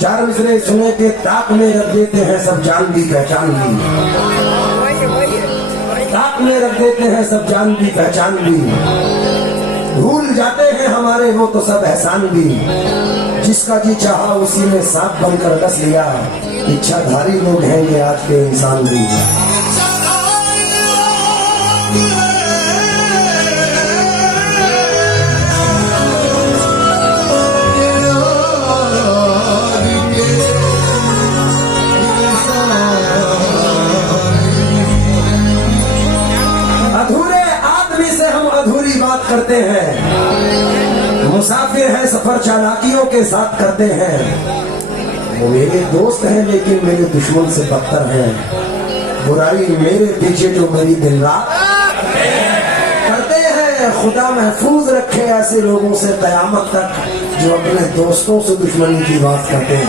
चार मिसरे सुने के ताक में रख देते हैं सब जान भी पहचान भी, ताक में रख देते हैं सब जान भी पहचान भी, भूल जाते हैं हमारे वो तो सब एहसान भी, जिसका जी चाहा उसी ने सांप बनकर डस लिया, इच्छाधारी लोग हैं ये आज के इंसान भी। अधूरे आदमी से हम अधूरी बात करते हैं, मुसाफिर हैं सफर चालाकियों के साथ करते हैं, वो मेरे दोस्त हैं लेकिन मेरे दुश्मन से बदतर हैं, बुराई मेरे पीछे जो मेरी दिन रात करते हैं। खुदा महफूज रखे ऐसे लोगों से कयामत तक जो अपने दोस्तों से दुश्मनी की बात करते हैं।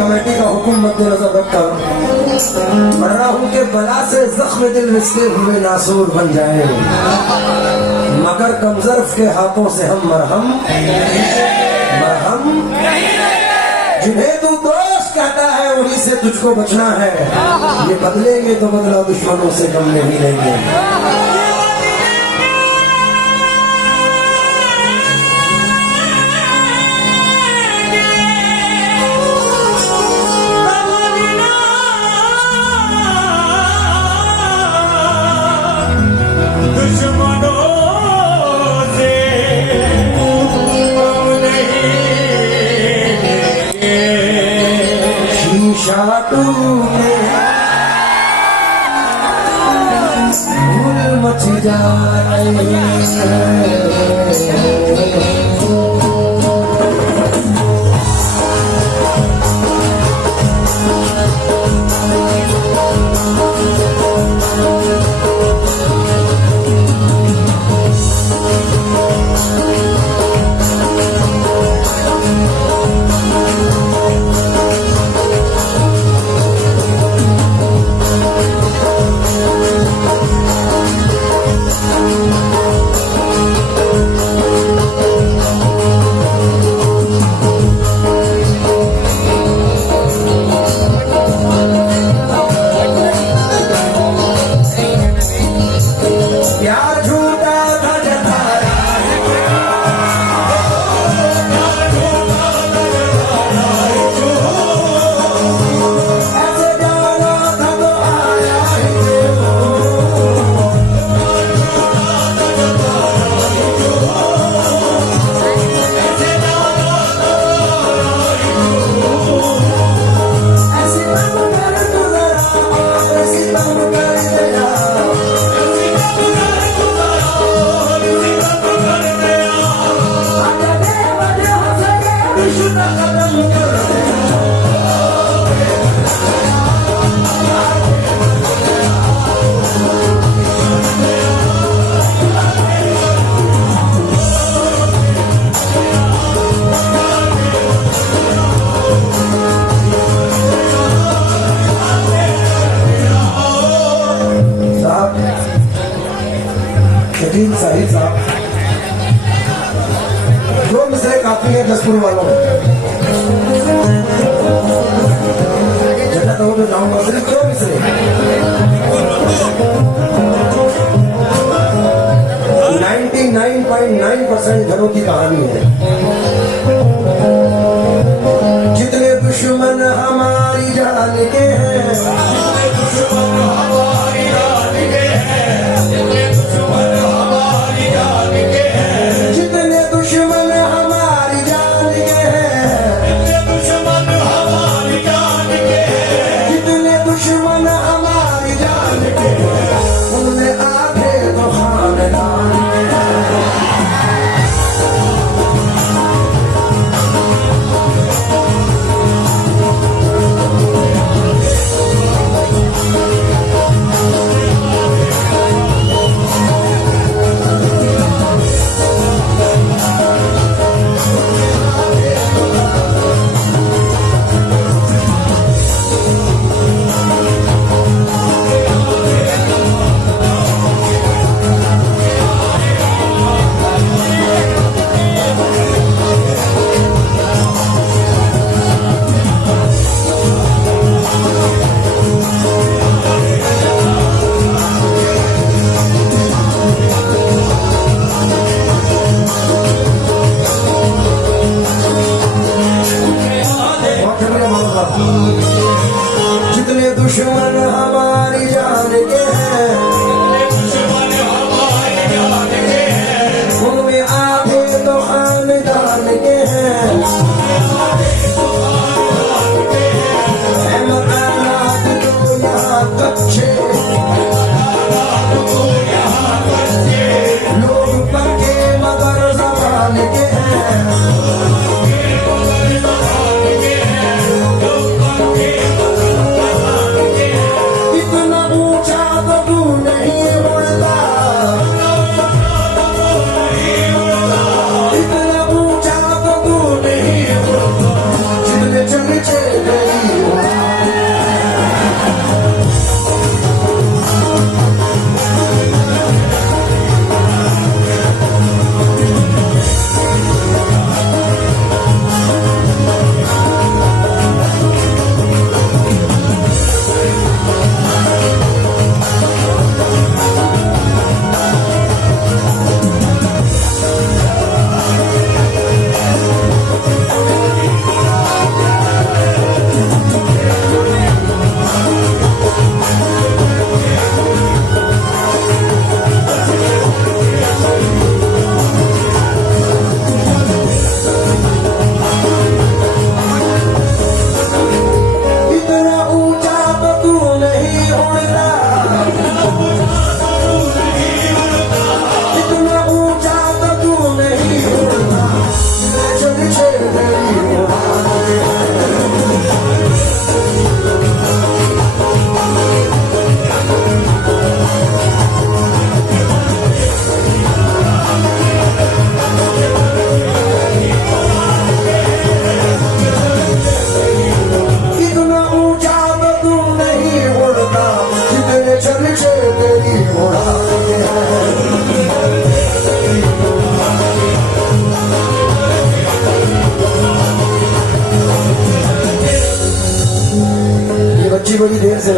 कमेटी का हुक्म मद्देनजर रखकर पढ़ रहा हूं कि बला से जख्म दिल रिश्ते हुए नासूर बन जाए, मगर कमजर्फ के हाथों से हम मरहम जिन्हें तू दोस्त कहता है उन्हीं से तुझको बचना है, ये बदलेंगे तो बदला दुश्मनों से कम नहीं लेंगे। भूल मच जाए शकील साहिब साहब, दो मिसरे काफी है जसपुर वालों जगह तो जाऊंगा, सिर्फ दो मिसरे। 99.9% घरों की कहानी है। जितने दुश्मन हमारी जान के हैं,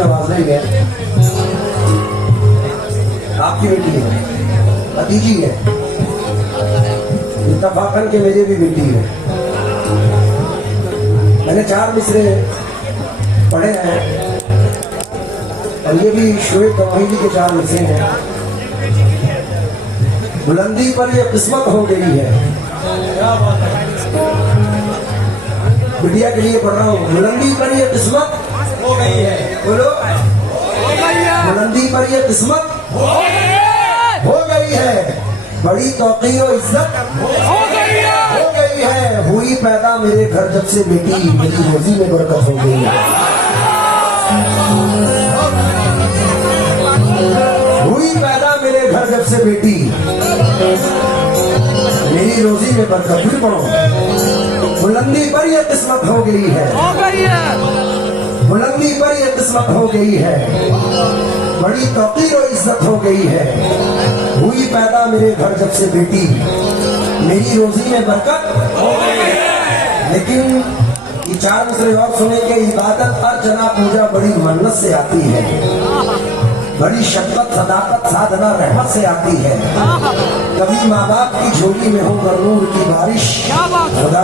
आवाज नहीं है, आपकी बेटी है, भतीजी है, इत्तफाकन के मेरी भी बेटी है। मैंने 4 मिसरे पढ़े हैं और ये भी शोएब तौहीदी के 4 मिसरे हैं। बुलंदी पर ये किस्मत हो गई है, बिटिया के लिए पढ़ रहा हूँ। बुलंदी पर ये किस्मत हो गई है, बोलो बुलंदी पर ये किस्मत हो गई है, बड़ी तौक़ीर और इज्जत हो गई है। हुई पैदा मेरे घर जब से बेटी, मेरी रोजी में बरकत हो गई है। हुई पैदा मेरे घर जब से बेटी, मेरी रोजी में बरकत। फिर पढ़ो, बुलंदी पर ये किस्मत हो गई है, बुलंदी पर ये किस्मत हो गई है, बड़ी तौक़ीर और इज्जत हो गई है। हुई पैदा मेरे घर जब से बेटी, मेरी रोजी में बरकत हो गई है। लेकिन ये 4 मिसरे और सुने के इबादत अर्चना पूजा बड़ी मन्नत से आती है, बड़ी शफ़क़त सदाकत साधना रहमत से आती है। कभी माँ बाप की झोली में हो नूर की बारिश, खुदा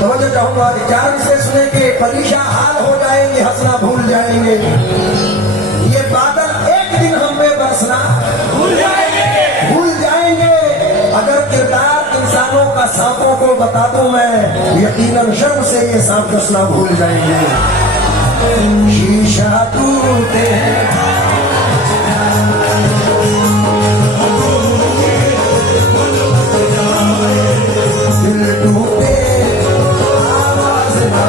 तवज्जो चाहूंगा कि 4 मिसरे सुने के परेशान हाल हो जाएंगे, हंसना भूल जाएंगे। ये बादल एक दिन हम में बरसना भूल जाएंगे। अगर किरदार इंसानों का सांपों को बता दूं मैं, यकीनन शर्म से ये सांप डसना भूल जाएंगे। शीशा टूटे दिल टूटे आवाज ना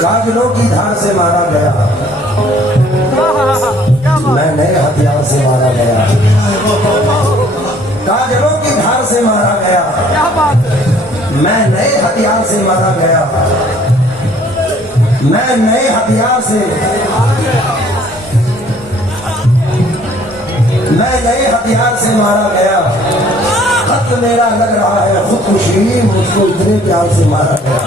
काजलों की धार से मारा गया, मैं नए हथियार से मारा गया। काजलों की धार से मारा गया, मैं नए हथियार से मारा गया। मैं नए हथियार से, मैं नए हथियार से मारा गया। खत मेरा लग रहा है खुदकुशी, मुझको इतने प्यार से मारा गया।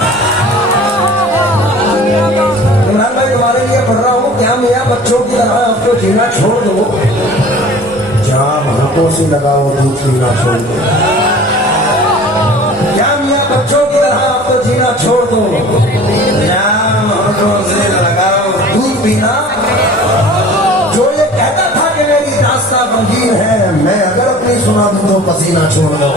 इमरान भाई तुम्हारे लिए पढ़ रहा हूँ, क्या मियाँ बच्चों की तरह आपको जीना छोड़ दो, जाम हाथों से लगाओ दूध पीना छोड़ दो। क्या मियाँ बच्चों की तरह आपको जीना छोड़ दो, जाम हाथों से लगाओ दूध पीना। जो ये कहता था कि मेरी दास्ता गमगीन है, मैं अगर अपनी सुना दूं तो पसीना छोड़ दो।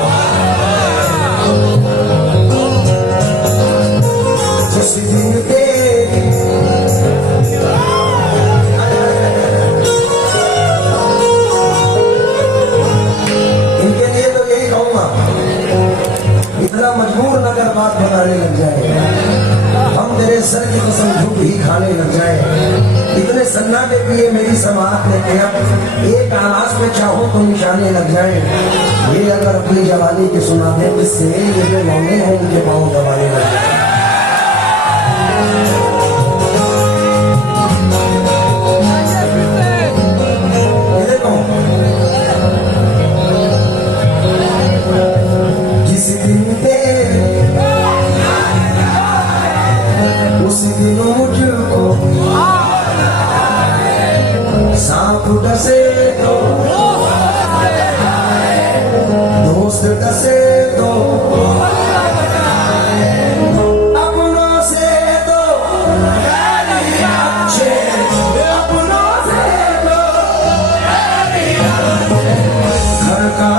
उस दिन तेरी इनके लिए तो यही कहूंगा, इतना मजबूर न कर बात बनाने लग जाए, हम तेरे सर की कसम झूठ ही खाने लग जाए। इतने सन्नाटे पिए मेरी समात ने किया, एक आवाज पे चाहो तो निशाने लग जाए। ये अगर अपनी जवानी के सुनाते किससे, ये जो लौंडे हैं उनके पाँव दबाने लग जाए। ये देखो, जिस दिन उसी दिन मुझको सांप डसे तो दोस्त डसे तो अपनों से तो अच्छे, अपनों से तो घर का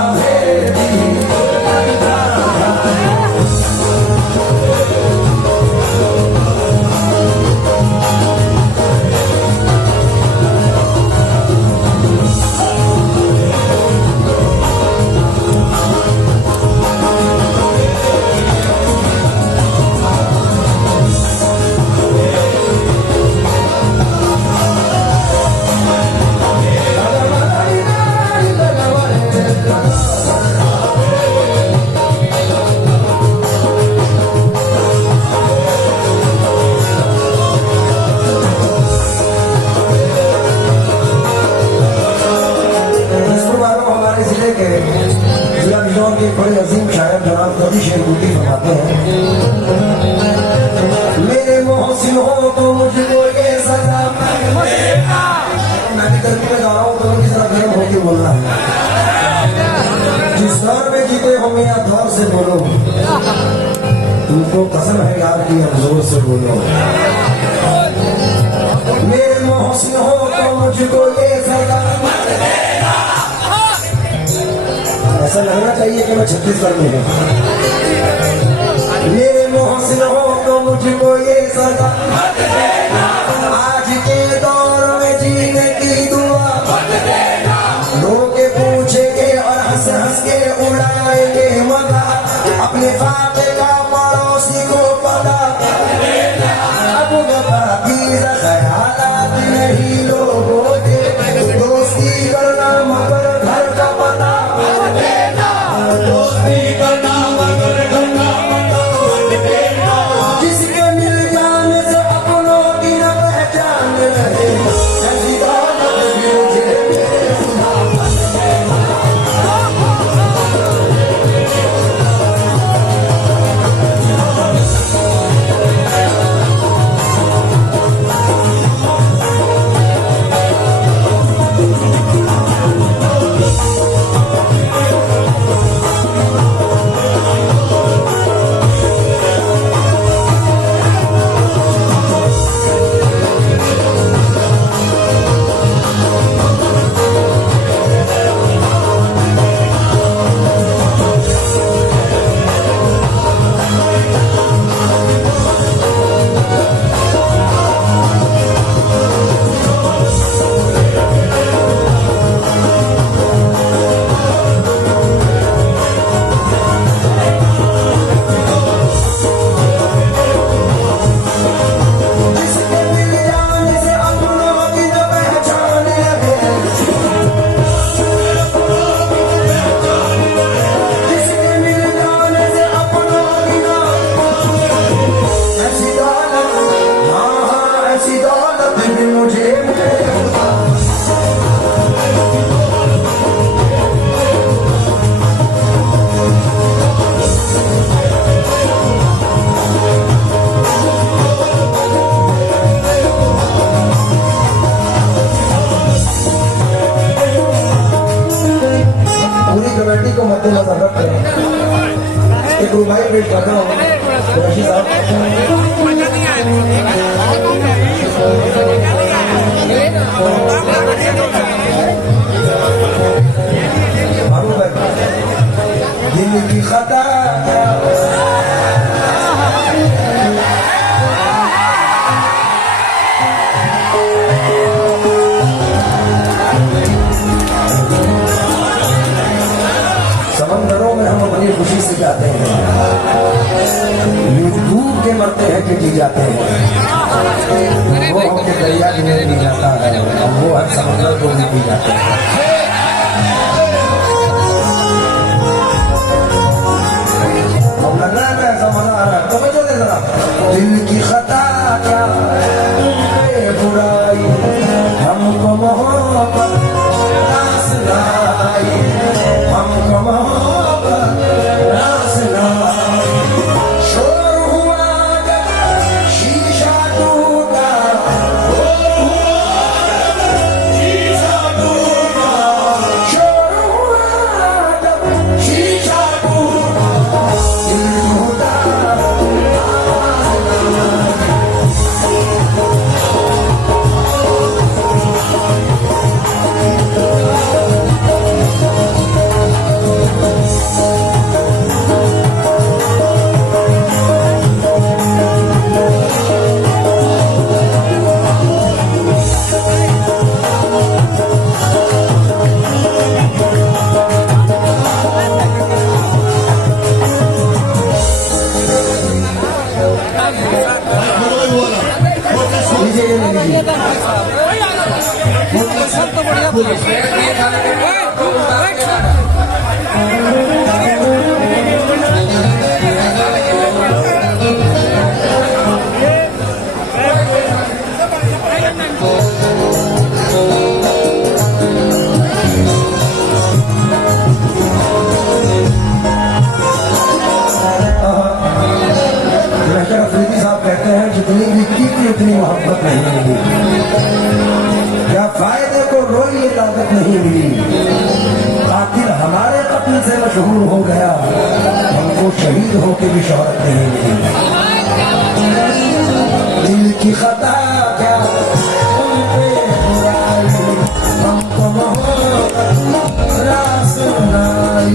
के बड़े अजीम शायर जनाब कवि शेरबूटी फरमाते हैं, मेरे मोहसिन हो तो मुझको ये सजा, मैं भी गर्मी में गा रहा हूँ तो किस तरह गर्म होकर बोलना है। जिस दौर में जीते हो मेरा दौर से बोलो, तुमको कसम है यार की अब जोर से बोलो। मेरे मोहसिन हो तो मुझको ये सजा, ऐसा लगना चाहिए कि मैं छत्तीसगढ़ में हूँ। मेरे मोहसिन हो तो मुझको ये सजा, आज के दौर में जीने की दुआ, लोग पूछेंगे और हंस हंस के उड़ाएंगे मजा, अपने फाते का पड़ोसी को पता, अब बाकी ख्यालात नहीं लोगों के, दोस्ती करना मगर घर का पता, दोस्ती करना मगर घर का पता, जिसके मिल जाने से अपनों की न पहचान रहे, ऐसी दौलत भी मुझे मद्देनजर रख रहे एक रुबाई वेट कर रहा हूँ दिल की खता खुशी से जाते हैं, ये डूब के मरते हैं कि जी जाते हैं। वो होके दरिया भी नहीं जाता है और वो हर समंदर को नहीं जाते हैं। दिल की खता क्या बुराई, हमको मोहब्बत रास लाई, हमको मोहब्बत रास लाई। शोर हुआ जब शीशा टूटा, शोर हुआ जब शीशा टूटा, दिल टूटा। इतनी मोहब्बत नहीं मिली, क्या फायदे को रोई ये ताकत नहीं मिली। आखिर हमारे कत्ल से मशहूर हो गया, हमको शहीद होके भी शोहरत नहीं मिली। दिल की खता क्या उन पे बुराई, हमको मोहब्बत रास लाई।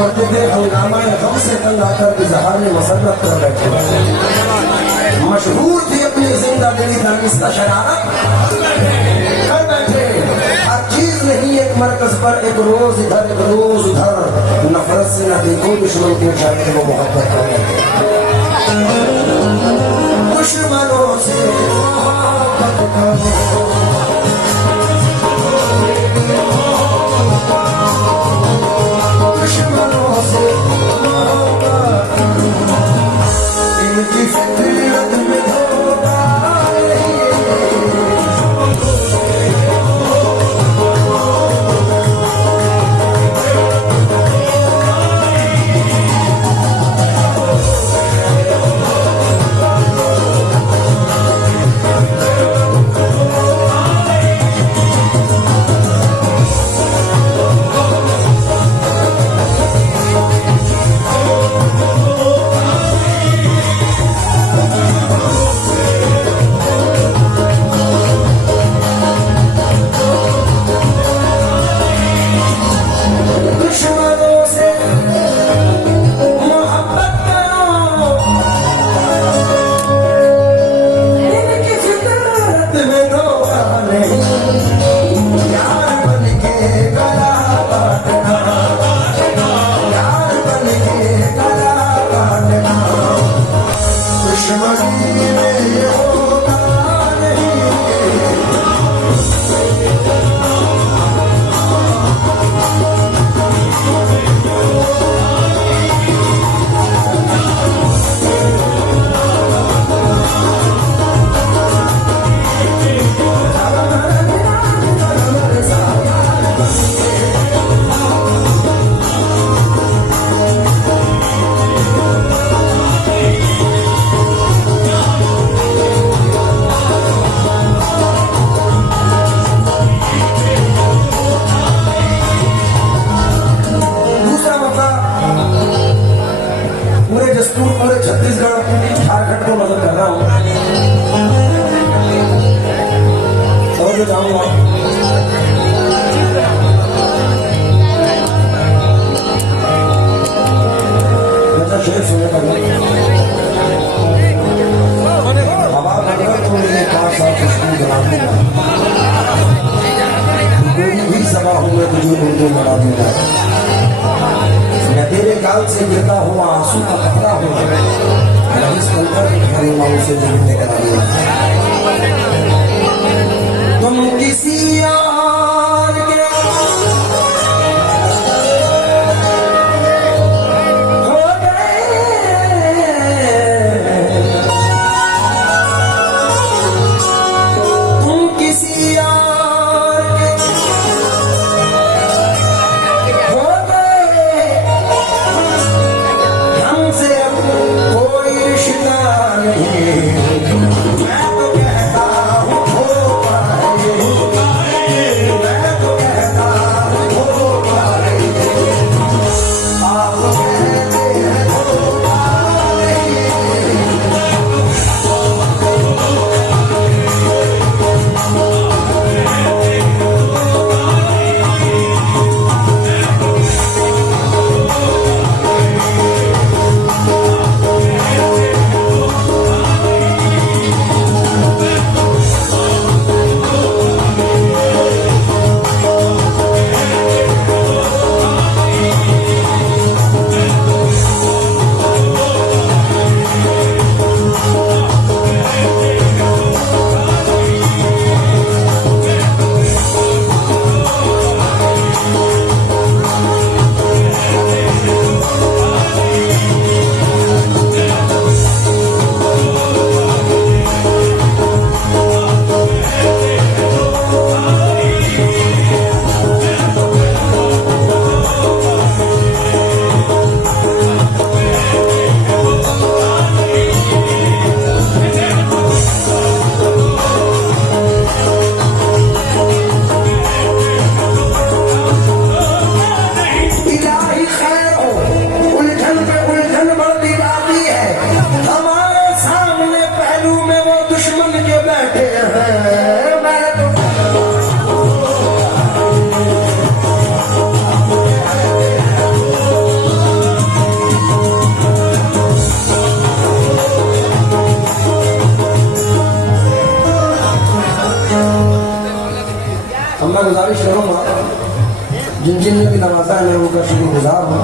पढ़ते थे हंगामा गम से तंग आकर इजहार में मसन्नत कर बैठे। मशहूर थी अपनी जिंदा दिली तमीज का शरारत कर बैठे। हर चीज नहीं एक मरकज पर, एक रोज इधर एक रोज उधर। नफरत से न देखो दुश्मन के चाहते वो मोहब्बत कर बैठे। दुश्मनों से मोहब्बत करो, इनकी फितरत में धोखा उर्दू बना दूंगा। मैं तेरे गाल से गिरता हुआ आंसू का कपड़ा हूँ, इस कंकर की खाली मांग से जीने करा दिया। तुम किसी यार के हो गए, तुम किसी यार के हो गए, हमसे अब कोई रिश्ता नहीं। मैं तो कहता हूँ हो पाए, मैं तो कहता हूँ हो पाए, आप कहते हैं हो पाए। इलाही खैर हो, उलझन पे उलझन बढ़ती जाती है। हमारे सामने पहलू में वो दुश्मन के बैठे हैं। मैं तो अब मैं गुजारिश करूंगा, जिन जिन ने भी नवाजा है मैं उनका शुक्रगुजार हूँ।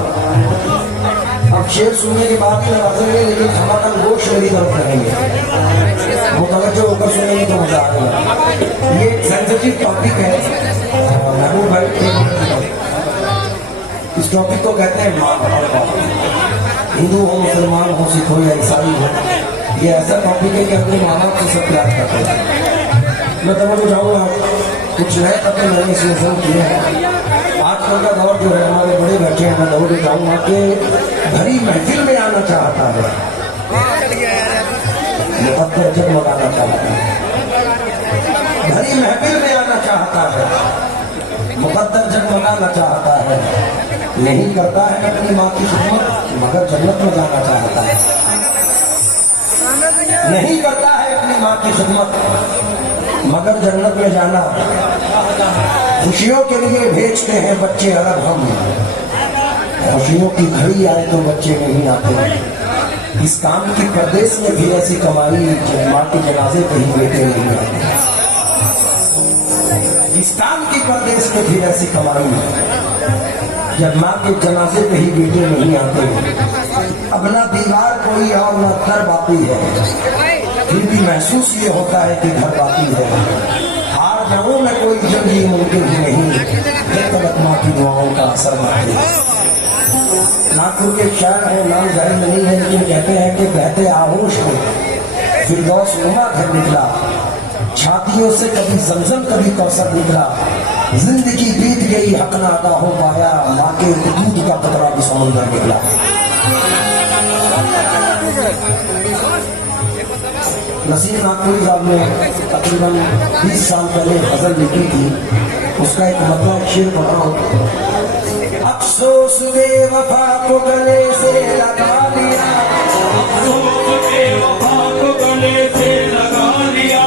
अब शेर सुनने के बाद ही नवाजेंगे, लेकिन धमाका गोश मेरी तरफ करेंगे, वो तवज्जो होकर सुनेंगे तो मजा आएगा। ये एक सेंसिटिव टॉपिक है महबूब भाई, इस टॉपिक को कहते हैं माँ और बाप। हिंदू हो, मुसलमान हो, सिख हो या ईसाई हो, ये ऐसा टॉपिक है कि अपने माँ बाप से सब प्यार करते हैं। मैं तवज्जो चाहूँगा, कुछ नए तत्व मैंने इसमें शुरू किए हैं। आजकल का दौर जो है, हमारे बड़े बच्चे हैं, मैं दौड़ चाहूँगा कि भरी महफिल में आना चाहता है, मुकद्दर जगमगाना चाहता है। भरी महफिल में आना चाहता है, मुकद्दर जगमगाना चाहता है। नहीं करता है अपनी माँ की खिदमत, मगर जन्नत में जाना चाहता है। नहीं करता है अपनी माँ की खिदमत, मगर जन्नत में जाना। खुशियों के लिए भेजते हैं बच्चे अलग हम, खुशियों की घड़ी आए तो बच्चे नहीं आते। इस काम की परदेश में भी ऐसी कमाई जब माँ के जनाजे पे ही बेटे नहीं आते। इस काम की परदेश में भी ऐसी कमाई जब माँ के जनाजे पे ही बेटे नहीं आते। अब ना दीवार कोई और ना घर बाकी है, फिर भी महसूस ये होता है कि घर बाकी है। हार जाऊं मैं कोई जंग ये मुमकिन ही नहीं, जब तक माँ की दुआओं का असर बाकी है। नागपुर के शायर है, नाम जाहिर नहीं है, लेकिन कहते हैं कि बहते आहोश में फिरदौस नुमा घर निकला, छातियों से कभी जमजम कभी कौसर निकला। जिंदगी बीत गई हक ना अदा हो पाया, माँ के दूध का कतरा भी समुद्र निकला। नसीम नागपुरी साहब ने तकरीबन 20 साल पहले गजल लिखी थी, उसका एक मतलब शेर पढ़ा। अफसोस बेवफा को गले से लगा लिया, अफसोस बेवफा को गले से लगा लिया,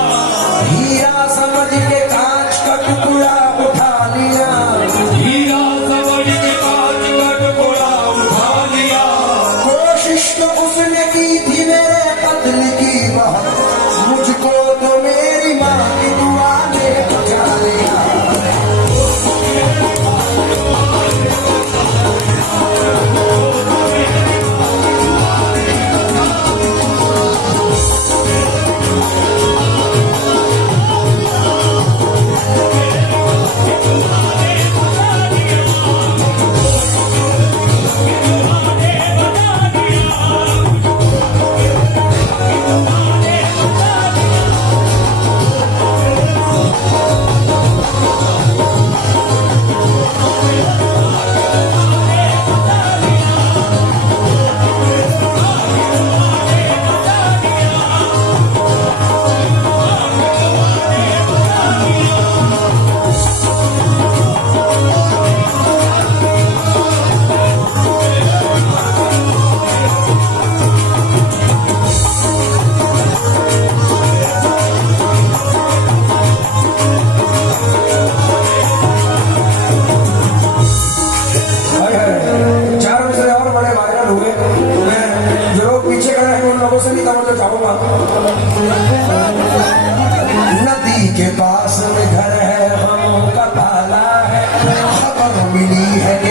हीरा समझ के कांच का टुकड़ा उठा लिया, हीरा समझ के कांच का टुकड़ा उठा लिया। कोशिश तो उसने की थी मेरे कत्ल की बहुत, मुझको तो मेरी माँ की दुआ ने बचा लिया।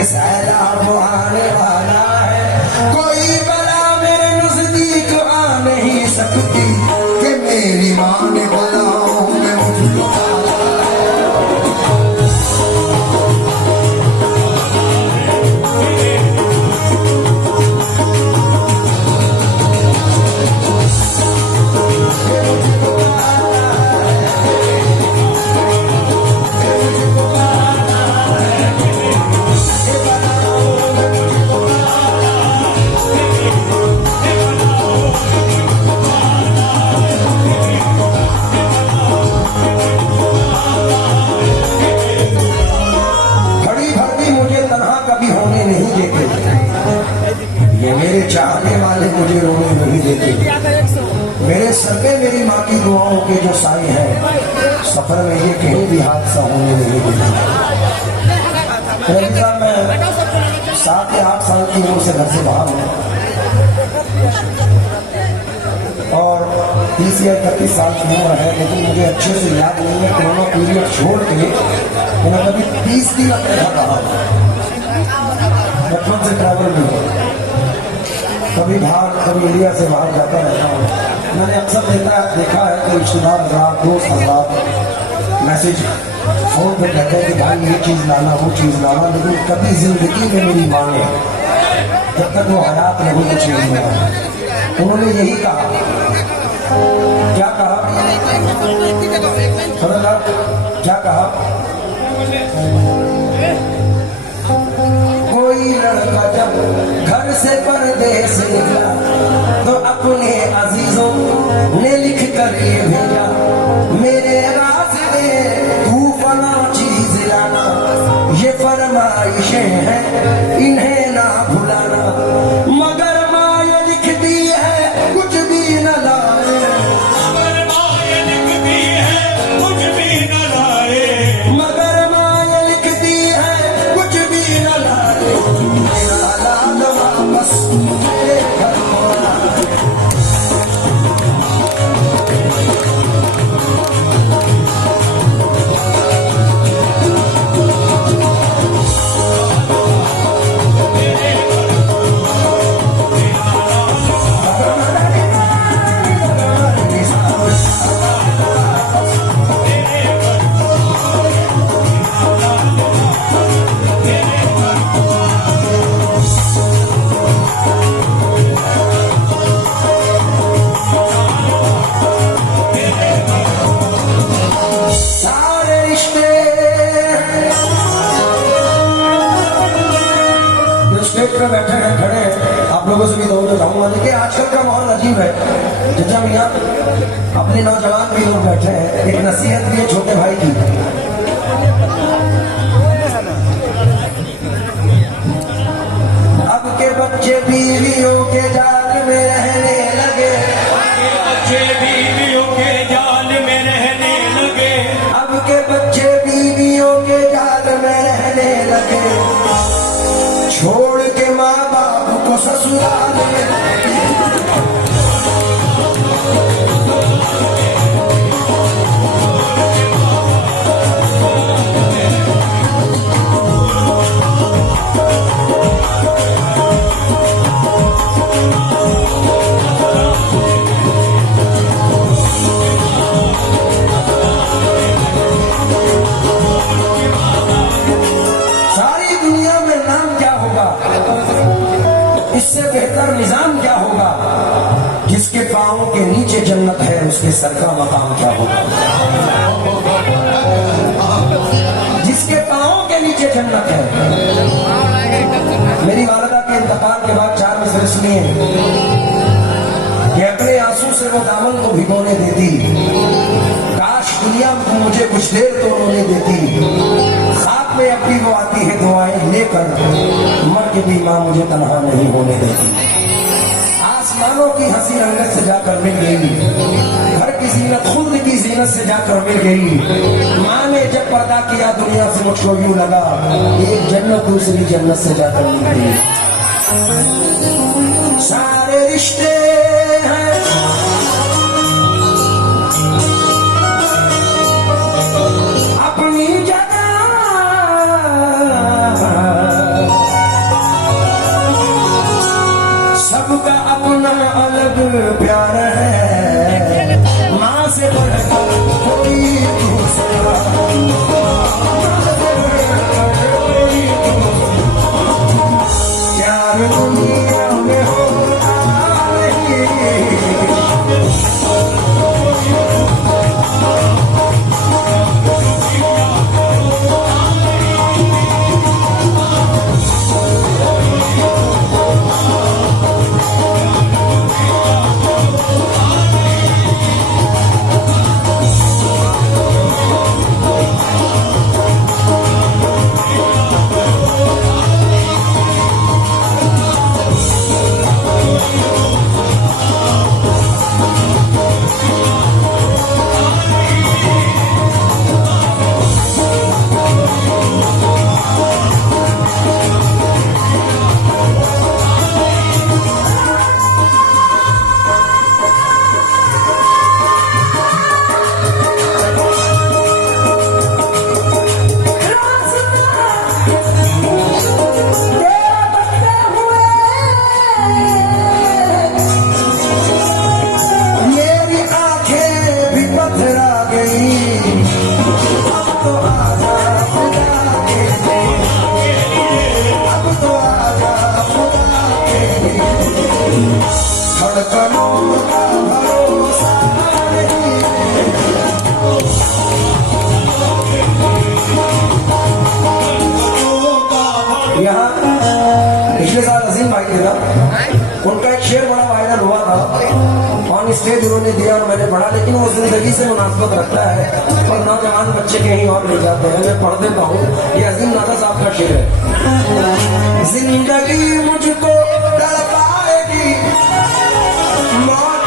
सैलाब आने वाला है, कोई बला मेरे नजदीक आ नहीं सकती कि मेरी माँ ने बलाओं में मुझको चाहने वाले मुझे रोने नहीं देते। मेरे सर पे मेरी माँ की दुआओं के जो साए हैं, सफर में ये कहीं भी हादसा होने नहीं देते। मैं 7 या 8 साल की उम्र से घर से बाहर हूँ और 30 या 31 साल की उम्र है, लेकिन मुझे अच्छे से याद नहीं है कोरोना पीरियड छोड़ के मैंने कभी 30 दिन अपने घर रहा। बचपन से ट्रैवल में कभी बाहर कभी इंडिया से बाहर जाता रहता हूँ। मैंने अक्सर देखा है कि रिश्तेदार हजरात, दोस्त हजरात मैसेज फोन पे कहते हैं कि भाई ये चीज़ लाना वो चीज़ लाना, लेकिन कभी जिंदगी में मेरी माँ ने जब तक वो हयात नहीं कुछ नहीं मिला। उन्होंने यही कहा, क्या कहा क्या कहा, कोई लड़का जब घर से परदेस निकला तो अपने अजीजों ने लिख कर ये भेजा, मेरे रास्ते तू फला चीज लाना, ये फरमाइशें हैं इन्हें ना भुलाना, मगर माँ ये लिखती है कुछ भी न लाए, मगर माँ ये लिखती है कुछ भी न लाए, मगर माँ ये लिखती है कुछ भी न लाए, बस मेरे घर में बैठे हैं खड़े, आप लोगों से भी दौड़ जाऊंगा, लेकिन आजकल का माहौल अजीब है। जब यहाँ अपने नौजवान भी लोग बैठे हैं, एक नसीहत भी है छोटे भाई की। अब के बच्चे बीवियों के जाल में रहने लगे, बच्चे बीवियों के जाल में रहने लगे, अब के बच्चे बीवियों के जाल में रहने लगे, छोड़ के माँ बाप को ससुराल में, सारी दुनिया में नाम क्या होगा, इससे बेहतर निजाम क्या होगा, जिसके पांवों के नीचे जन्नत है उसके सर का मकाम क्या होगा, जिसके पांवों के नीचे जन्नत है। मेरी वालिदा के इंतकाल के बाद 4 मिसरे सुनिए कि अपने आंसू से वो दामन को भिगोने देती, काश दुनिया मुझे कुछ देर तो उन्होंने देती, साथ में अपनी वो आती है दुआएं लेकर, मर के भी माँ मुझे तन्हा नहीं होने देती। आसमानों की हंसी रंगत से जाकर मिल गई, घर की जीनत खुद की जीनत से जाकर मिल गई, माँ ने जब पर्दा किया दुनिया से मुझको यूं लगा एक जन्नत दूसरी जन्नत से जाकर मिल गई। सारे रिश्ते हैं अपनी जगह, धड़कनों का भरोसा नहीं। यहाँ पिछले साल अजीम भाई थे ना, उनका एक शेर बड़ा वायरल हुआ था, ऑन स्टेज उन्होंने दिया और मैंने पढ़ा, लेकिन वो जिंदगी से मुनासिबत रखता है और नौजवान बच्चे कहीं और ले जाते हैं। मैं पढ़ देता हूँ, ये अजीम नादा साहब का शेर है। जिंदगी मुझको तड़पाएगी, मौत